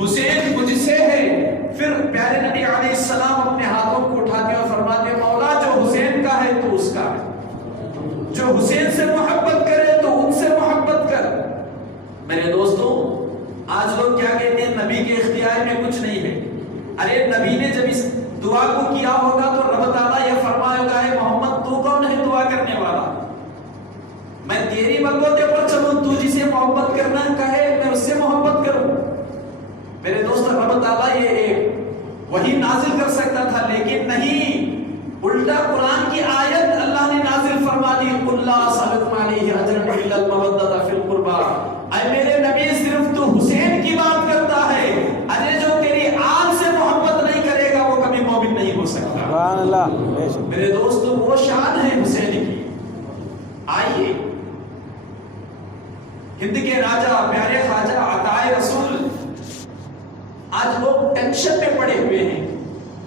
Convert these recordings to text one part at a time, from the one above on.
حسین مجھ سے ہے. پھر پیارے نبی علیہ السلام اپنے ہاتھوں کو اٹھاتے اور فرماتے ہیں مولا جو حسین کا ہے تو اس کا ہے, جو حسین سے محبت کرے تو ان سے محبت کر. میرے دوستوں آج لوگ کیا کہتے ہیں نبی کے اختیار میں کچھ نہیں ہے. ارے نبی نے جب اس دعا کو کیا ہوگا تو رب تعالیٰ یہ فرمایا ہوگا ہے محمد تو کون ہے دعا کرنے والا, میں تیری بلبوتے پر چلوں, تو جسے محبت کرنا کہے میں اس سے محبت کروں. میرے دوست رب تعالیٰ یہ ایک وحی نازل کر سکتا تھا لیکن نہیں, الٹا قرآن کی آیت اللہ نے نازل فرما دی قُلْ لَا أَسْأَلُكُمْ عَلَيْهِ أَجْرًا إِلَّا الْمَوَدَّةَ فِي الْقُرْبَى. اے میرے نبی صرف تو حسین کی بات کرتا ہے, ارے جو تیری آل سے محبت نہیں کرے گا وہ کبھی مومن نہیں ہو سکتا. سبحان اللہ. میرے دوست وہ شان ہے حسین کی. آئیے ہند کے راجہ پیارے خواجہ عطائے رسول آج لوگ ٹینشن میں پڑے ہوئے ہیں,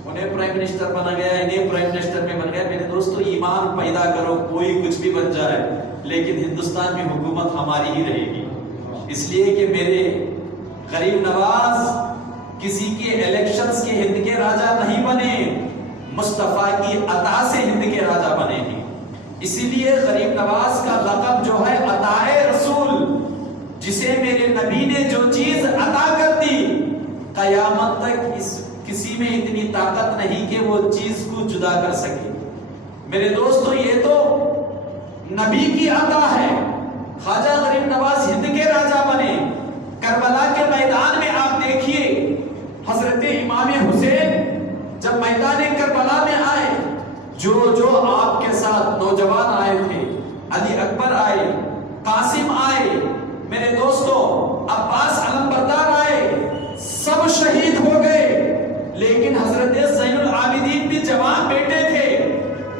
انہیں پرائم منسٹر بنا گیا, انہیں پرائم منسٹر میں بن گیا. میرے دوستو ایمان پیدا کرو, کوئی کچھ بھی بن جائے لیکن ہندوستان میں حکومت ہماری ہی رہے گی. اس لیے کہ میرے غریب نواز کسی کے الیکشنز کے ہند کے راجہ نہیں بنے, مصطفیٰ کی عطا سے ہند کے راجہ بنے ہیں. اسی لیے غریب نواز کا لقب جو ہے عطائے رسول, جسے میرے نبی نے جو چیز عطا کر دی قیامت تک کسی میں اتنی طاقت نہیں کہ وہ چیز کو جدا کر سکے. میرے دوستو یہ تو نبی کی عطا ہے. خواجہ غریب نواز ہند کے راجہ بنے. کربلا کے میدان میں آپ دیکھیے حضرت امام حسین جب میدان کربلا میں آئے, جو آپ کے ساتھ نوجوان آئے تھے, علی اکبر آئے, قاسم آئے, میرے دوستو عباس علمبردار آئے, سب شہید ہو گئے. لیکن حضرت زین العابدین بھی جوان بیٹے تھے.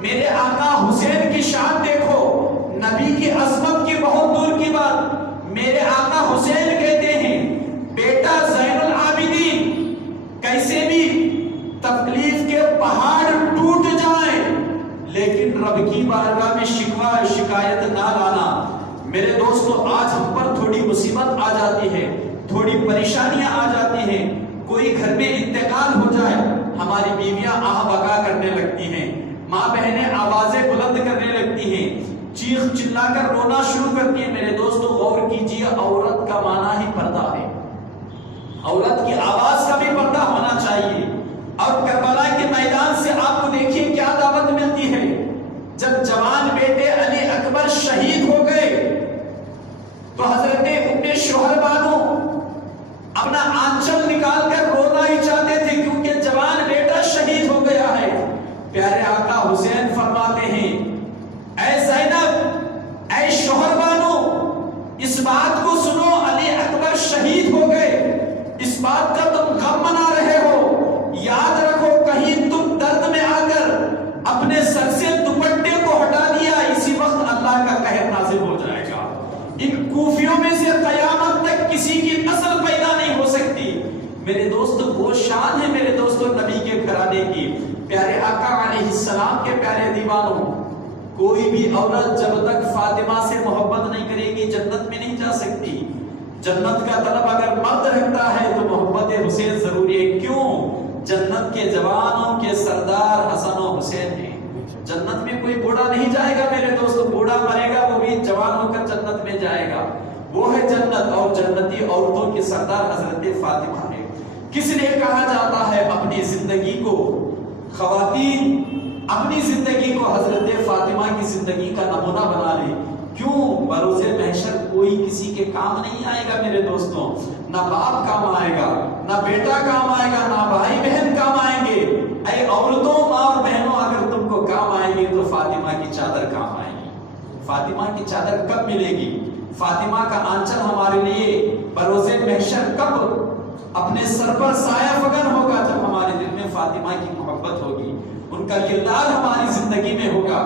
میرے آقا حسین کی شان دیکھو, نبی کی عظمت کی بہت دور کی بات. میرے آقا حسین کہتے ہیں بیٹا زین العابدین کیسے بھی تکلیف کے پہاڑ ٹوٹ جائیں لیکن رب کی بارگاہ میں شکوہ شکایت نہ لانا. میرے دوستو آج ہم پر تھوڑی مصیبت آ جاتی ہے, تھوڑی پریشانیاں آ جاتی ہیں, کوئی گھر میں انتقال ہو جائے ہماری بیویاں آہ بکا کرنے لگتی ہیں, ماں بہنیں آوازیں بلند کرنے لگتی ہیں, چیخ چلا کر رونا شروع کرتی ہیں. میرے دوستو غور کیجئے عورت کا معنی ہی پردہ ہے, عورت کی آواز کا بھی پردہ ہونا چاہیے. اور کربلا کے میدان سے آپ کو دیکھیے کیا دعوت ملتی ہے. جب جوان بیٹے علی اکبر شہید ہو گئے تو حضرت ام شوہر بانو اپنا آنچل نکال کر رونا ہی چاہتے تھے کیونکہ جوان بیٹا شہید ہو گیا ہے. پیارے آقا حسین فرماتے ہیں اے زینب اے شوہر بانو اس بات کو سنو, علی اکبر شہید ہو گئے, اس بات کا تم غم منا رہے ہو, یاد رکھو کہیں تم درد میں آ کر اپنے سر سے دوپٹے کو ہٹا دیا, اسی وقت اللہ کا قہر نازل ہو جائے گا. ان کوفیوں میں سے قیامت تک کسی کی نسل پیدا نہیں ہو سکتی. میرے دوست وہ شان ہے میرے دوستو نبی کے گھرانے کی. پیارے آقا علیہ السلام کے پیارے دیوانوں, کوئی بھی عورت جب تک فاطمہ سے محبت نہیں کرے گی جنت میں نہیں جا سکتی. جنت کا طلب اگر مرد رکھتا ہے تو محبت حسین ضروری ہے. کیوں؟ جنت کے جوانوں کے سردار حسن و حسین ہیں. جنت میں کوئی بوڑھا نہیں جائے گا میرے دوستو, بوڑھا مرے گا وہ بھی جوان ہو کر جنت میں جائے گا. وہ ہے جنت, اور جنتی عورتوں کے سردار حضرت فاطمہ ہے. کس لیے کہا جاتا ہے اپنی زندگی کو, خواتین اپنی زندگی کو حضرت فاطمہ کی زندگی کا نمونہ بنا لے. کیوں؟ بروز محشر کوئی کسی کے کام نہیں آئے گا میرے دوستوں. نہ باپ کام آئے گا, نہ بیٹا کام آئے گا, نہ بھائی بہن کام آئیں گے. اے عورتوں ماں اور بہنوں اگر تم کو کام آئے گی تو فاطمہ کی چادر کام آئے گی. فاطمہ کی چادر کب ملے گی؟ فاطمہ کا آنچل ہمارے لیے بروز محشر کب اپنے سر پر سایہ فگن ہوگا؟ جب ہمارے دل میں فاطمہ کی محبت ہوگی, ان کا کردار ہماری زندگی میں ہوگا.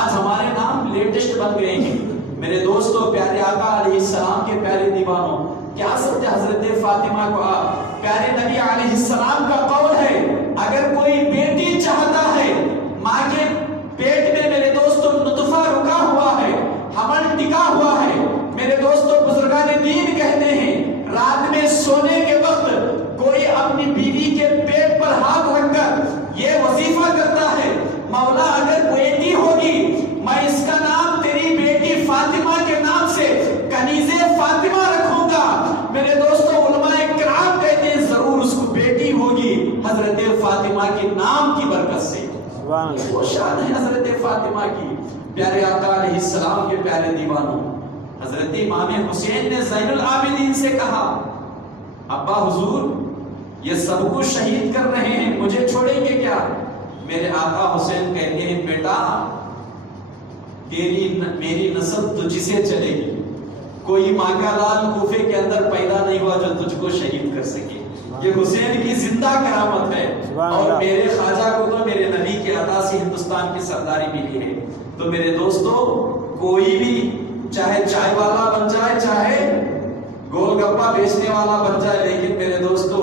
آج ہمارے نام لیٹسٹ بن گئے ہیں میرے دوستو. پیارے آقا علیہ السلام کے پیارے دیوانوں, کیا سمجھے حضرت فاطمہ کو آپ؟ پیارے نبی علیہ السلام کا قول ہے اگر کوئی بیٹی چاہتا ہے, ماں کے پیٹ میں میرے دوستو نطفہ رکا ہوا ہے, حمل ٹکا ہوا ہے, میرے دوستو بزرگان دین کہتے ہیں رات میں سونے کے وقت مولا اگر بیٹی ہوگی میں اس کا نام تیری بیٹی فاطمہ کے نام سے کنیز فاطمہ رکھوں گا. میرے دوستو علماء کرام کہتے ہیں ضرور اس کو بیٹی ہوگی حضرت فاطمہ کے نام کی برکت سے. وہ شان ہے حضرت فاطمہ کی. پیارے آقا علیہ السلام کے پیارے دیوانوں, حضرت امام حسین نے زین العابدین سے کہا ابا حضور یہ سب کو شہید کر رہے ہیں, مجھے چھوڑیں گے کیا؟ میرے آقا حسین کہتے ہیں بیٹا میری نسل تجھ سے چلے گی. کوئی ماں کا لال کوفے کے اندر پیدا نہیں ہوا جو تجھ کو شہید کر سکے. یہ حسین کی زندہ کرامت ہے. اور میرے خواجہ کو تو میرے نبی کے عطا سے ہندوستان کی سرداری ملی ہے. تو میرے دوستو کوئی بھی چاہے چائے والا بن جائے چاہے گول گپا بیچنے والا بن جائے, لیکن میرے دوستو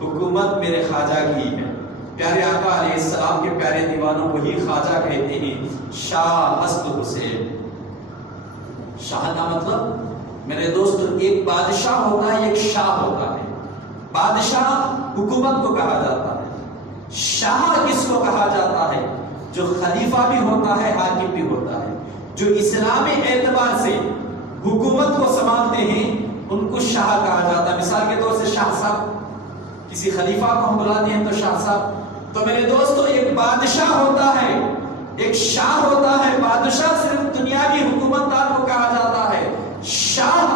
حکومت میرے خواجہ کی ہے. پیارے آقا علیہ السلام کے پیارے دیوانوں وہی خواجہ کہتے ہیں شاہ حسن حسین. شاہ کا مطلب میرے دوستو ایک بادشاہ ہوتا ہے, ایک شاہ ہوتا ہے. بادشاہ حکومت کو کہا جاتا ہے. شاہ کس کو کہا جاتا ہے؟ جو خلیفہ بھی ہوتا ہے حاکم بھی ہوتا ہے, جو اسلامی اعتبار سے حکومت کو سنبھالتے ہیں ان کو شاہ کہا جاتا ہے. مثال کے طور سے شاہ صاحب, کسی خلیفہ کو ہم بلاتے ہیں تو شاہ صاحب. تو میرے دوستو ایک بادشاہ ہوتا ہے, ایک شاہ ہوتا ہے. بادشاہ صرف دنیاوی حکومت دار کو کہا جاتا ہے. شاہ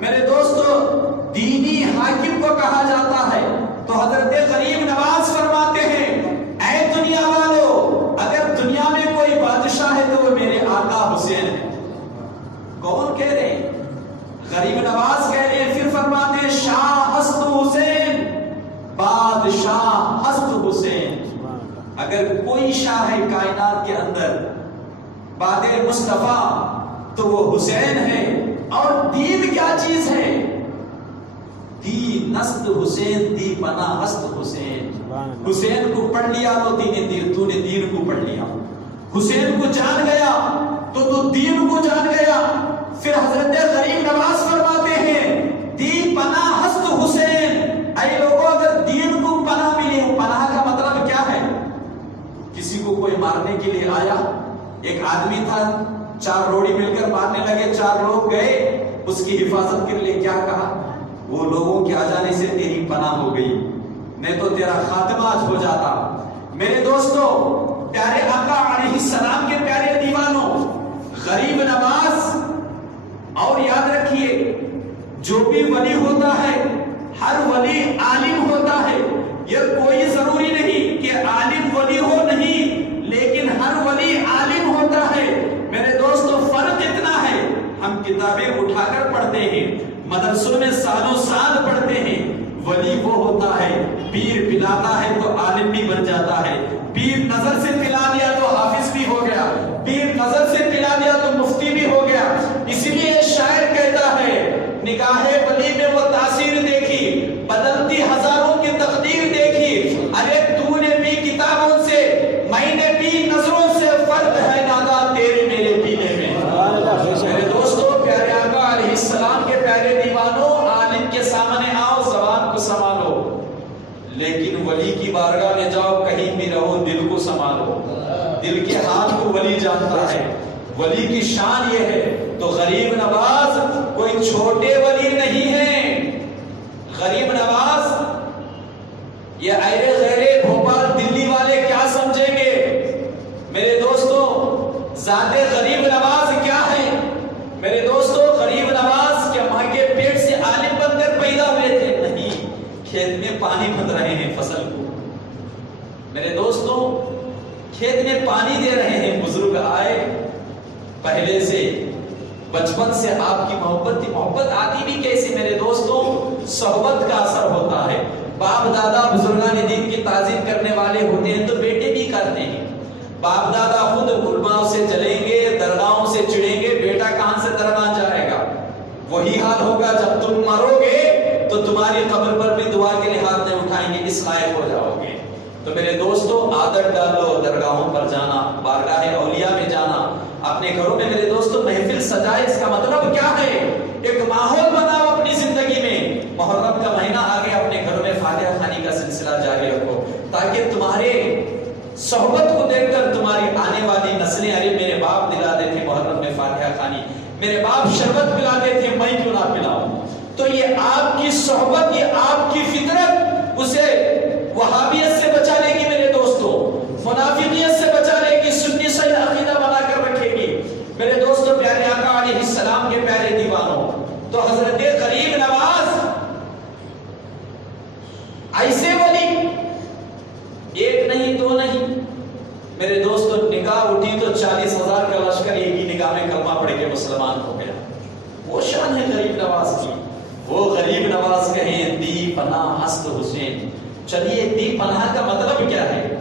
میرے دوستو دینی حاکم کو کہا جاتا ہے. تو حضرت غریب نواز فرماتے ہیں اے دنیا والو اگر دنیا میں کوئی بادشاہ ہے تو وہ میرے آقا حسین ہے. کون کہہ رہے ہیں؟ غریب نواز کہہ رہے ہیں. پھر فرماتے ہیں شاہ حسن حسین, بادشاہ حسن حسین. اگر کوئی شاہ ہے کائنات کے اندر بعد مصطفیٰ تو وہ حسین ہے. اور دین کیا چیز ہے؟ دی نست حسین دی پناہ ہست حسین. حسین کو پڑھ لیا تو تو نے دین کو پڑھ لیا. حسین کو جان گیا تو تو دین کو جان گیا. پھر حضرت غریب نواز فرماتے ہیں دی پناہ ہست حسین. اے لوگوں اگر دین کو پناہ ملے, پناہ کا مطلب کیا ہے؟ کسی کو کوئی مارنے کے لیے آیا, ایک آدمی تھا, 4 روڑی مل کر مارنے لگے, 4 لوگ گئے اس کی حفاظت کے لیے, کیا کہا؟ وہ لوگوں کے آ جانے سے تیری پناہ ہو گئی, نہیں تو تیرا خاتمہ آج ہو جاتا. میرے دوستو پیارے آقا علیہ السلام کے پیارے دیوانوں, غریب نواز, اور یاد رکھیے جو بھی ولی ہوتا ہے ہر ولی عالم ہوتا ہے. یہ کوئی ضروری نہیں کہ عالم ولی ہو, نہیں, لیکن ہر ولی عالم ہوتا ہے. میرے دوستو فرق اتنا ہے, ہم کتابیں اٹھا کر پڑھتے ہیں, مدرسوں میں سالوں سال پڑھتے ہیں. ولی وہ ہوتا ہے پیر پلاتا ہے تو عالم بھی بن جاتا ہے. پیر نظر سے پلا دیا تو حافظ بھی ہو گیا, پیر نظر سے پلا دیا تو مفتی بھی ہو گیا. اسی لیے شاعر کہتا ہے نگاہ ولی میں وہ تاثیر دیکھی, بدلتی ہزاروں کی تقدیر دیکھی. ارے تو نے بھی کتابوں سے, میں نے بھی نظروں سے, فرق ہے نادا تیرے میرے پینے میں. میرے دوستو پیارے آقا علیہ السلام کے پیارے دیوانوں, عالم کے سامنے آؤ زبان کو سنبھالو, لیکن ولی کی بارگاہ میں جاؤ کہیں بھی رہو دل کو سنبھالو. دل کے حال کو ولی جانتا ہے, ولی کی شان یہ ہے. تو غریب نواز کوئی چھوٹے ولی نہیں ہے. غریب نواز یہ ایرے غیرے بھوپال دلی والے کیا سمجھیں گے؟ میرے دوستو ذات غریب نواز کیا ہے؟ میرے دوستو غریب نواز کیا ماں کے پیٹ سے عالم بن کر پیدا ہوئے تھے؟ نہیں, کھیت میں پانی بھر رہے ہیں فصل کو. میرے دوستو کھیت میں پانی دے رہے ہیں, بزرگ آئے, پہلے سے بچپن سے آپ کی محبت تھی. محبت آتی بھی کیسے میرے دوستو؟ صحبت کا اثر ہوتا ہے. باپ دادا بزرگان دین کی تعظیم کرنے والے ہوتے ہیں تو بیٹے بھی کرتے ہیں. باپ دادا خود علماء سے چلیں گے, درگاہوں سے چڑھیں گے, بیٹا کہاں سے درگاہ جائے گا؟ وہی حال ہوگا جب تم مرو گے تو تمہاری قبر پر بھی دعا کے لیے ہاتھ نہیں اٹھائیں گے, اس لائق ہو جاؤ گے. تو میرے دوستو عادت ڈالو درگاہوں پر جانا, بارگاہ اولیاء میں جانا, اپنے گھروں میں میرے دوستو محفل سجائے. اس کا مطلب کیا ہے؟ ایک ماحول بناؤ اپنی زندگی میں. محرم کا مہینہ آگے, اپنے گھروں میں فاتحہ خوانی کا سلسلہ جاری رکھو تاکہ تمہارے صحبت کو دیکھ کر تمہارے میرے باپ شربت پلاتے تھے، میں کیوں نہ پلاؤں؟ تو یہ آپ کی صحبت، یہ آپ کی فطرت اسے وہابیت سے بچا لے گی میرے دوستو، منافقیت سے بچا لے گی، سنی صحیح عقیدہ بنا کر رکھے گی میرے دوستو۔ پیارے آقا علیہ السلام کے پیارے دیوانوں، تو حضرت غریب نواز ایسے ولی، ایک نہیں دو نہیں میرے دوستو، نگاہ اٹھی تو 40,000 کا لشکر ایک ہی نگاہ میں کلمہ پڑھ کے مسلمان ہو گیا۔ وہ شان ہے غریب نواز کی، وہ غریب نواز کہیں دی پناہ ہست حسین۔ چلیے دی پناہ کا مطلب کیا ہے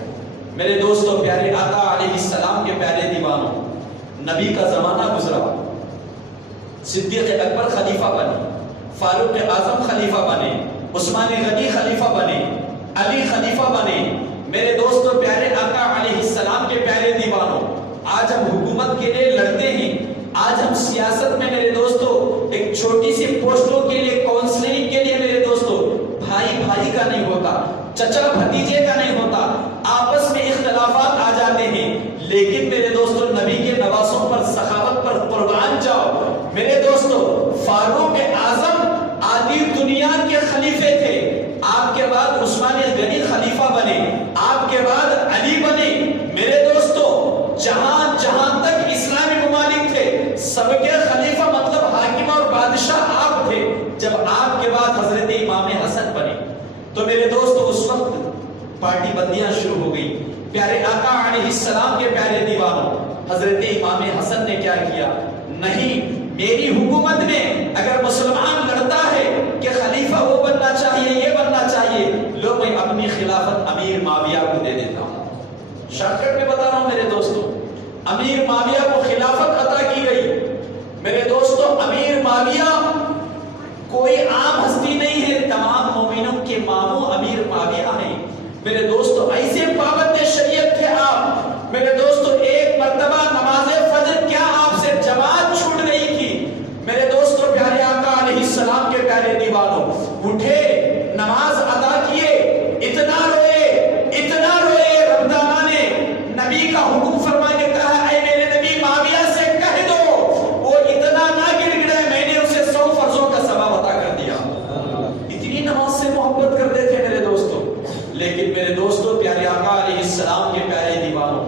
میرے دوستو؟ پیارے آقا علیہ السلام کے پیارے دیوانوں، نبی کا زمانہ گزرا، صدیق اکبر خلیفہ بنے، فاروق اعظم خلیفہ بنے، عثمان غنی خلیفہ بنے، علی خلیفہ بنے میرے دوستو۔ پیارے آقا علیہ السلام کے پیارے دیوانوں، آج ہم حکومت کے لیے لڑتے ہیں، آج ہم سیاست میں میرے دوستو ایک چھوٹی سی پوسٹوں کے لیے، کونسلنگ کے لیے میرے دوستو، بھائی بھائی کا نہیں ہوتا، چچا بھتیجے کا نہیں ہوتا، آپس میں اختلافات آ جاتے ہیں، لیکن میرے دوستو نبی کے نواسوں پر، سخاوت پر قربان جاؤ میرے دوستو۔ فاروق اعظم آدھی دنیا کے خلیفے تھے، آپ کے بعد عثمان غنی خلیفہ بنے، آپ کے بعد علی بنے میرے دوستو۔ جہاں جہاں تک اسلامی ممالک تھے، سب کے خلیفہ مطلب حاکم اور بادشاہ آپ تھے۔ جب آپ کے بعد حضرت امام حسن بنے تو میرے دوستو اس وقت پارٹی بندیاں شروع ہو گئی۔ پیارے آقا علیہ السلام کے پیارے دیوانوں، حضرت امام حسن نے کیا کیا؟ نہیں، میری حکومت میں اگر مسلمان لڑتا ہے کہ خلیفہ وہ بننا چاہیے، یہ بننا چاہیے، لو میں اپنی خلافت امیر معاویہ کو دے دیتا ہوں۔ شارٹ کٹ میں بتا رہا ہوں میرے دوستو، امیر معاویہ کو خلافت عطا کی گئی میرے دوستو۔ امیر معاویہ کوئی عام ہستی نہیں ہے، تمام مومنوں کے ماموں امیر معاویہ ہیں میرے دوستو۔ ایسے پابند شریعت تھے آپ میرے دوستو، ایک مرتبہ نماز فجر کیا آپ سے جماعت چھوٹ گئی تھی میرے دوستو۔ پیارے آقا علیہ السلام کے پیارے دیوانوں، اٹھے، نماز ادا کیے، اتنا روئے، اتنا روئے، رب تعالیٰ نے نبی کا حکم فرما کے کہا، اے میرے نبی معاویہ سے کہہ دو وہ اتنا نہ گڑ گڑائے، میں نے اسے 100 فرضوں کا ثواب عطا کر دیا۔ اتنی نماز سے محبت کرتے تھے میرے دوستو۔ لیکن میرے دوستو پیارے آقا علیہ السلام کے پیارے دیوانوں،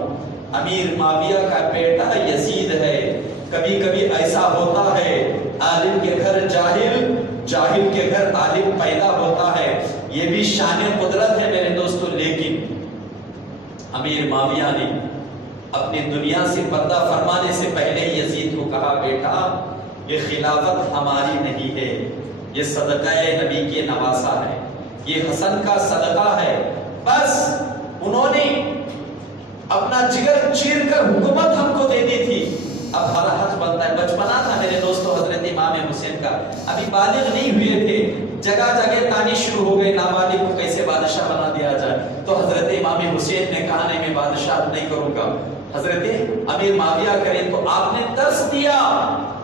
امیر معاویہ کا بیٹا یزید ہے۔ کبھی کبھی ایسا ہوتا ہے، عالم کے گھر جاہل، جاہل کے گھر عالم پیدا ہوتا ہے، یہ بھی شان قدرت ہے میرے دوستو۔ لیکن امیر معاویہ نے اپنی دنیا سے پردہ فرمانے سے پہلے یزید کو کہا، بیٹا یہ خلافت ہماری نہیں ہے، یہ صدقہ نبی کے نواسہ ہے، یہ حسن کا صدقہ ہے۔ بس انہوں نے اپنا جگر چیر کر حکومت ہم کو دے دی تھی، اب ہمارا حق بنتا ہے۔ بچپنا تھا میرے دوستو حضرت امام حسین کا، ابھی بالغ نہیں ہوئے تھے، جگہ جگہ تانی شروع ہو گئے، نابالغ کو کیسے بادشاہ بنا دیا جائے۔ تو حضرت امام حسین نے کہا نہیں میں بادشاہ نہیں کروں گا، حضرت امیر معاویہ کریں۔ تو آپ نے ترس دیا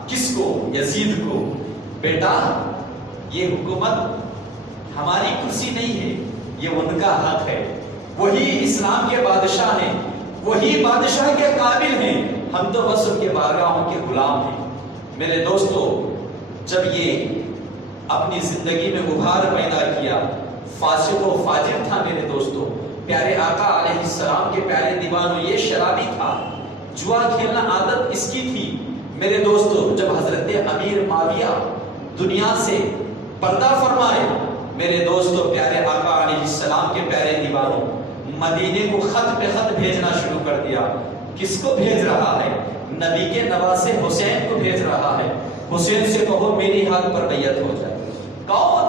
کس کو؟ یزید کو، بیٹا یہ حکومت ہماری کرسی نہیں ہے، یہ ان کا حق ہے، وہی اسلام کے بادشاہ ہیں، وہی بادشاہ کے قابل ہیں، ہم تو بس ان کے بارگاہوں کے غلام ہیں۔ میرے دوستو جب یہ اپنی زندگی میں ابھار پیدا کیا، فاسق و فاجر تھا میرے دوستو۔ پیارے آقا علیہ السلام کے پیارے دیوانوں، یہ شرابی تھا، جوا کھیلنا عادت اس کی تھی میرے دوستو۔ جب حضرت امیر معاویہ دنیا سے پردہ فرمائے میرے دوستو، پیارے آقا علیہ السلام کے پیارے دیوانوں، مدینے کو خط پہ خط بھیجنا شروع کر دیا۔ کس کو بھیج رہا ہے؟ نبی کے نواسے حسین کو بھیج رہا ہے، حسین سے کہو میری ہاتھ پر بیعت ہو جائے۔ کون؟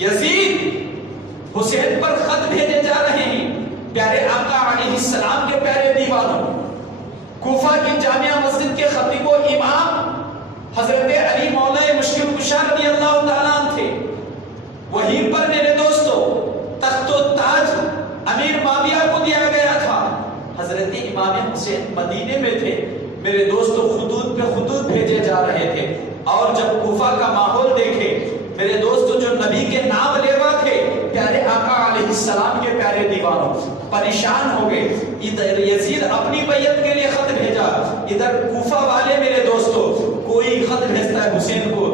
یزید حسین پر خط بھیجے جا رہے ہیں۔ پیارے آقا علیہ السلام کے پیارے دیوانوں، کوفہ کی جامعہ مسجد کے خطیب و امام حضرت علی مولا مشکل کشا رضی اللہ تعالیٰ عنہ تھے، وہیں پر میرے دوستو تخت و تاج امیر معاویہ کو دیا گیا تھا۔ حضرت امام حسین مدینے میں تھے میرے دوستو، خطوط پہ خطوط بھیجے جا رہے تھے، اور جب کوفہ کا ماحول دیکھے میرے دوستو، جو نبی کے نام لیوا تھے پیارے آقا علیہ السلام کے پیارے دیوانوں، پریشان ہو گئے۔ ادھر یزید اپنی بیعت کے لیے خط بھیجا، ادھر کوفہ والے میرے دوستو کوئی حسین کو،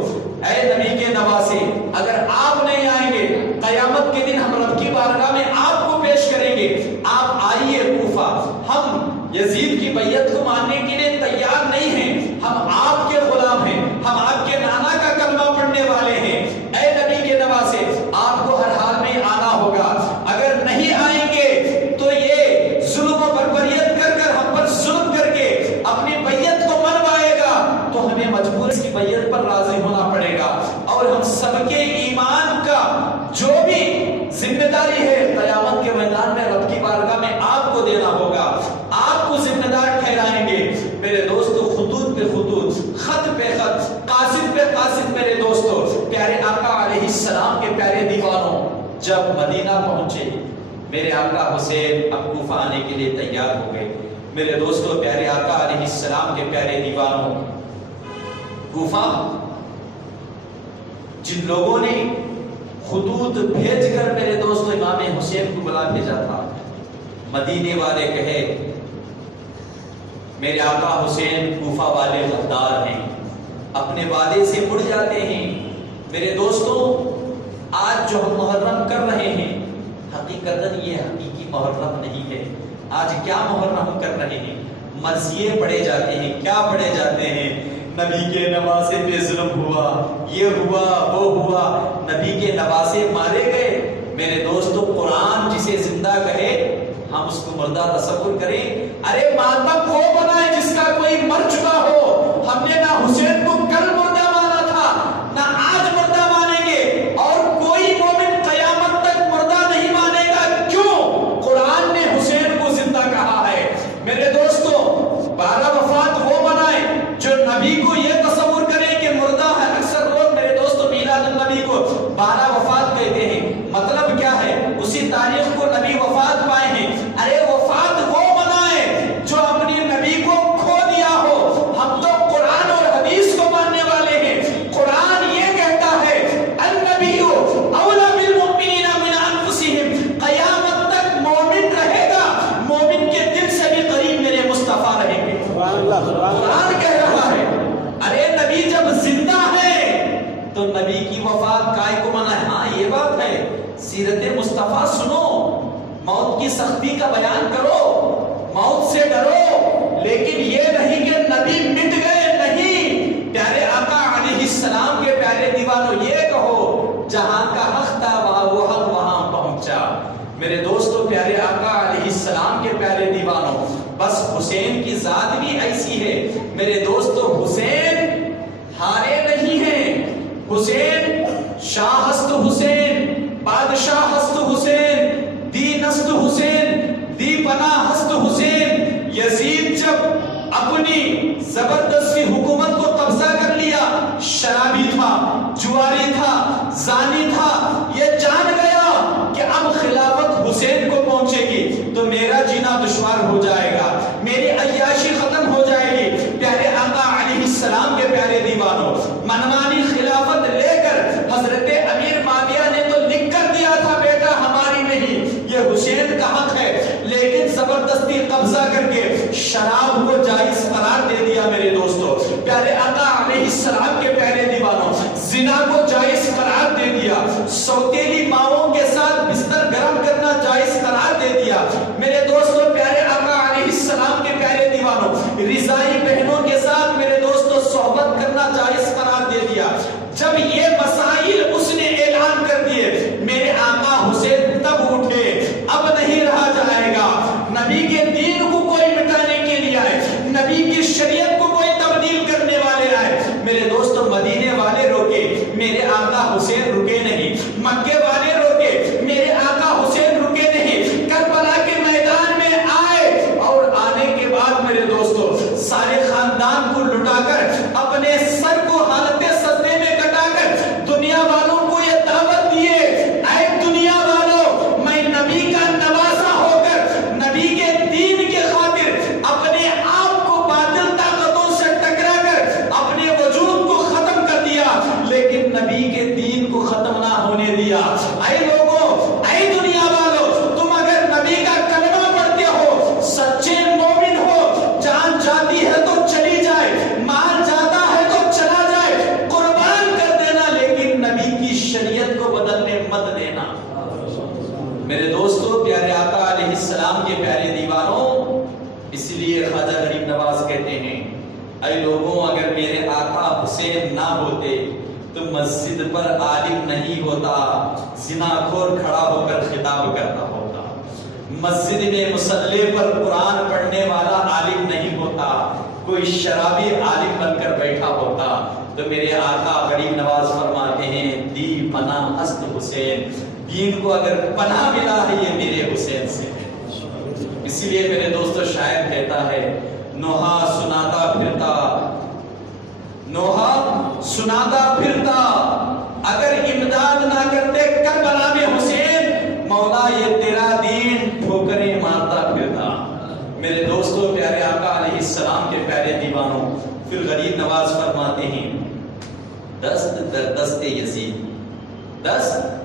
اے نبی کے نواسے، اگر آپ نہیں آئیں گے قیامت کے دن ہم رب کی بارگاہ میں آپ کو پیش کریں گے، آپ آئیے کوفہ، ہم یزید کی بیعت کو ماننے کے لیے تیار نہیں ہیں، ہم آپ کے غلام ہیں، ہم آپ کے نانا کا کلمہ پڑھنے والے ہیں، اے نبی کے نواسے آپ کو ہر حال میں آنا ہوگا، اگر نہیں آئیں گے تو یہ ظلم و بربریت کر کر ہم پر ظلم کر کے اپنی بیعت کو منوائے گا تو ہمیں مجبور اس کی بیعت پر راضی ہونا پڑے گا، اور ہم سب کے ایمان کا جو بھی ذمہ داری ہے قیامت کے میدان میں رب کی بارگاہ میں آپ کو دینا ہوگا، آپ کو ذمہ دار ٹھہرائیں گے۔ میرے دوستو، خطوط پہ خطوط، خط پہ خط، قاصد پہ قاصد، میرے دوستو، پیارے آقا علیہ السلام کے پیارے دیوانوں جب مدینہ پہنچے، میرے آقا حسین اب کوفہ آنے کے لیے تیار ہو گئے۔ میرے دوستو، پیارے آقا علیہ السلام کے پیارے دیوانوں، کوفہ جن لوگوں نے خطوط بھیج کر میرے دوستو امام حسین کو بلا بھیجا تھا، مدینے والے کہے میرے آقا حسین کوفہ والے غدار ہیں، اپنے وعدے سے مڑ جاتے ہیں۔ میرے دوستو، آج جو ہم محرم کر رہے ہیں حقیقتاً یہ حقیقی محرم نہیں ہے۔ آج کیا محرم کر رہے ہیں؟ مرثیے پڑھے جاتے ہیں، کیا پڑھے جاتے ہیں؟ نبی کے نواسے پہ ظلم ہوا، یہ ہوا، وہ ہوا، نبی کے نواسے مارے گئے۔ میرے دوستو، قرآن جسے زندہ کہے ہم اس کو مردہ تصور کریں؟ ارے ماتم وہ بنائے جس کا کوئی مر چکا ہو۔ ہم نے نہ حسین کو کل مردہ مانا تھا، نہ آج مردہ مانیں گے، اور کوئی مومن قیامت تک مردہ نہیں مانے گا۔ کیوں؟ قرآن نے حسین کو زندہ کہا ہے۔ میرے دوستو، 12 وفات وہ بنائے جو نبی کو یہ تصور کرے کہ مردہ ہے۔ اکثر لوگ میرے دوستو میلاد النبی کو 12 وفات کہتے ہیں، مطلب کیا ہے؟ اسی تاریخ کو نبی وفات پائے ہیں۔ ارے وفات وہ بنائے جو اپنی نبی کو کھو دیا ہو۔ ہم تو قرآن اور حدیث کو ماننے والے ہیں۔ قرآن یہ کہتا ہے النبی اولی بالمؤمنین من انفسہم، قیامت تک مومن رہے گا، مومن کے دل سے بھی قریب میرے مصطفیٰ رہیں گے۔ قرآن کہہ رہا ہے۔ ارے نبی جب زندہ ہے تو نبی کی وفات کائے کو منع ہے؟ ہاں یہ بات ہے، سیرت مصطفیٰ سنو، موت کی سختی کا بیان کرو، موت سے ڈرو، لیکن یہ نہیں کہ نبی مٹ گئے، نہیں۔ پیارے آقا علیہ السلام کے پیارے دیوانوں یہ کہو جہاں کا حق تھا وہاں وہ حق وہاں پہنچا۔ میرے دوستو، پیارے آقا علیہ السلام کے پیارے دیوانوں، بس حسین کی ذات بھی ایسی ہے۔ میرے دوستو، حسین ہارے نہیں ہیں، حسین شاہ ہست حسین، بادشاہ ہست حسین، دین ہست حسین، دی پناہ ہست حسین۔ یزید جب اپنی زبردستی حکومت کو قبضہ کر لیا، شرابی تھا، جواری تھا، زانی تھا، یہ جان گیا کہ اب خلافت حسین کو پہنچے گی تو میرا جینا دشوار ہو جائے گا، میری عیاشی ختم ہو جائے گی۔ پیارے آقا علیہ السلام کے پیارے دیوانوں، منمانی خلافت لے کر حضرت امیر معاویہ نے تو لکھ کر دیا تھا بیٹا ہماری نہیں، یہ حسین کا حق ہے، لیکن زبردستی قبضہ کر کے شراب کو جائز قرار دے دیا۔ میرے دوستو، پیارے آقا علیہ السلام کے پیارے دیوانوں، زنا کو جائز قرار دے دیا، سوتیلی ماؤں کے ساتھ بستر گرم کرنا جائز قرار دے دیا۔ میرے دوستو، پیارے آقا علیہ السلام کے پیارے دیوانوں، رضائی بہنوں کے ساتھ میرے دوستو صحبت کرنا جائز قرار دے دیا۔ جب یہ مسائل اس نے اعلان کر دیے، میرے آقا حسین تب اٹھے، اب نہیں رہا جائے گا، نبی کے دین کو کوئی مٹانے کے لیے آئے، نبی کی شریعت کو کوئی تبدیل کرنے والے آئے۔ میرے دوستو، مدینے والے روکے، میرے آقا حسین رکے نہیں، مکے والے روکے، میرے آقا حسین رکے نہیں، کربلا کے میدان میں آئے، اور آنے کے بعد میرے دوستو سارے خاندان کو لٹا کر اپنے سر کو حالت سجدے میں کٹا کر دنیا والوں کو یہ دعوت دیے، اے دنیا والوں، میں نبی کا نواسا ہو کر نبی کے دین کے خاطر اپنے آپ کو باطل طاقتوں سے ٹکرا کر اپنے وجود کو ختم کر دیا، لیکن نبی کے دین کو ختم نہ ہونے دیا۔ اے لوگوں، اے دنیا والوں، تم اگر نبی کا کلمہ پڑھتے ہو، سچے مومن ہو، جان جاتی ہے تو چلی جائے، مال جاتا ہے تو چلا جائے، قرآن میرے دوستو پیارے آقا علیہ السلام کے پیارے دیوانوں، اس لیے خواجہ غریب نواز کہتے ہیں اے لوگوں، اگر میرے آقا حسین نہ ہوتے تو مسجد پر عالم نہیں ہوتا، زناخور کھڑا ہو کر خطاب کرتا ہوتا، مسجد میں مصلی پر قرآن پڑھنے والا عالم نہیں ہوتا، کوئی شرابی عالم بن کر بیٹھا ہوتا۔ تو میرے آقا غریب نواز فرماتے ہیں دی پناہ است حسین، دین کو اگر پناہ ملا ہے یہ میرے حسین سے ہے۔ اسی لیے میرے دوستو شاعر کہتا ہے نوحہ سناتا پھرتا، نوحہ سناتا پھرتا، اگر امداد نہ کرتے کربلا میں حسین، مولا یہ تیرا دین ٹھوکریں مارتا پھرتا۔ میرے دوستو پیارے آقا علیہ السلام کے پیارے دیوانوں، پھر غریب نواز فرماتے ہیں دست در دست یزید، دست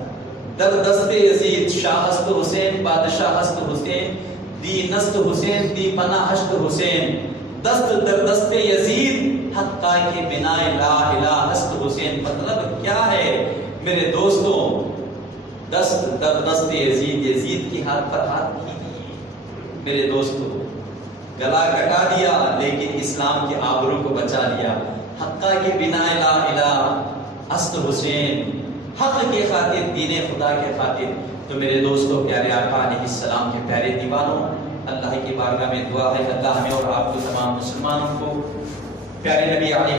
در دست یزید، شاہ ہست حسین بادشاہ ہست حسین، دی نست حسین دی پناہ ہشت حسین، دست در دست یزید حقہ کے بنا لا الہ ہست حسین۔ مطلب کیا ہے میرے دوستو؟ دست در دست یزید، یزید کی ہاتھ پر ہاتھ کی میرے دوستو، گلا کٹا دیا لیکن اسلام کے آبرو کو بچا لیا۔ حقہ کے بنا لا الہ ہست حسین، حق کے خاطر، دین خدا کے خاطر۔ تو میرے دوستو پیارے آقا علیہ السلام کے پیارے دیوانوں، اللہ کی بارگاہ میں دعا ہے اللہ ہمیں اور آپ کو تمام مسلمانوں کو پیارے نبی علیہ